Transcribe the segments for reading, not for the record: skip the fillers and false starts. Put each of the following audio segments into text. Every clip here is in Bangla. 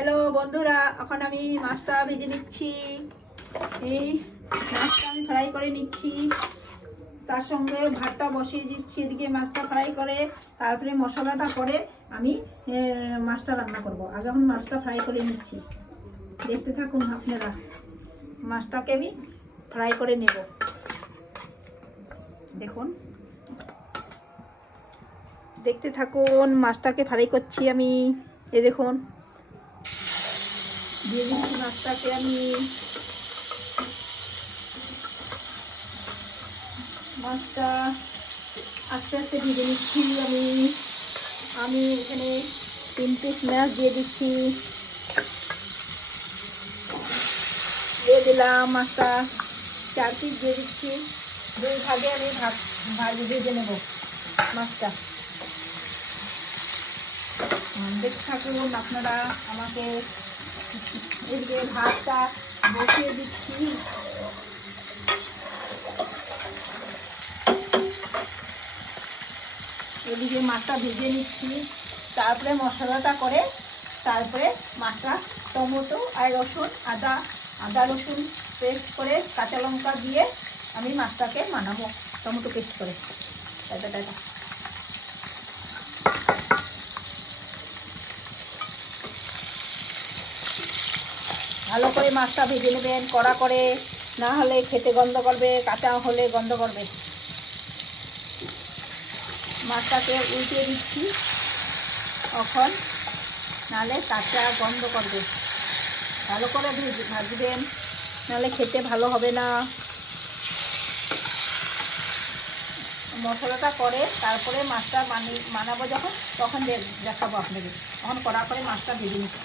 হ্যালো বন্ধুরা, এখন আমি মাছটা ভেজে নিচ্ছি। এই মাছটা আমি ফ্রাই করে নিচ্ছি, তার সঙ্গে ভাতটা বসিয়ে দিচ্ছি। এদিকে মাছটা ফ্রাই করে তারপরে মশলাটা করে আমি মাছটা রান্না করব। আগে এখন মাছটা ফ্রাই করে নিচ্ছি, দেখতে থাকুন আপনারা। মাছটাকে আমি ফ্রাই করে নেব, দেখুন, দেখতে থাকুন। মাছটাকে ফ্রাই করছি আমি, এই দেখুন দিয়ে দিচ্ছি মাছটাকে আমি। মাছটা আস্তে আস্তে ভেজে নিচ্ছি আমি এখানে 3 পিস মাছ দিয়ে দিচ্ছি, দিয়ে দিলাম। মাছটা 4 পিস দিয়ে দিচ্ছি। 2 ভাগে আমি ভেজে নেব মাছটা। দেখতে থাকুন আপনারা আমাকে। এদিকে ভাতটা বসিয়ে দিচ্ছি, এদিকে মাছটা ভেজে নিচ্ছি। তারপরে মশলাটা করে তারপরে মাছটা টমেটো আর রসুন আদা রসুন পেস্ট করে কাঁচা লঙ্কা দিয়ে আমি মাছটাকে বানাবো, টমেটো পেস্ট করে। টাটা। ভালো করে মাছটা ভেজে নেবেন, কড়া করে, না হলে খেতে গন্ধ করবে, কাঁচা হলে গন্ধ করবে। মাছটাকে উল্টে দিচ্ছি এখন, নাহলে কাঁচা গন্ধ করবে। ভালো করে ভাজবেন, নাহলে খেতে ভালো হবে না। মশলাটা করে তারপরে মাছটা বানাবো যখন, তখন দেখাবো আপনাদের। তখন কড়া করে মাছটা ভেজে নিচ্ছি।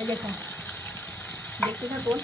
এই দেখুন, দেখতে থাকুন।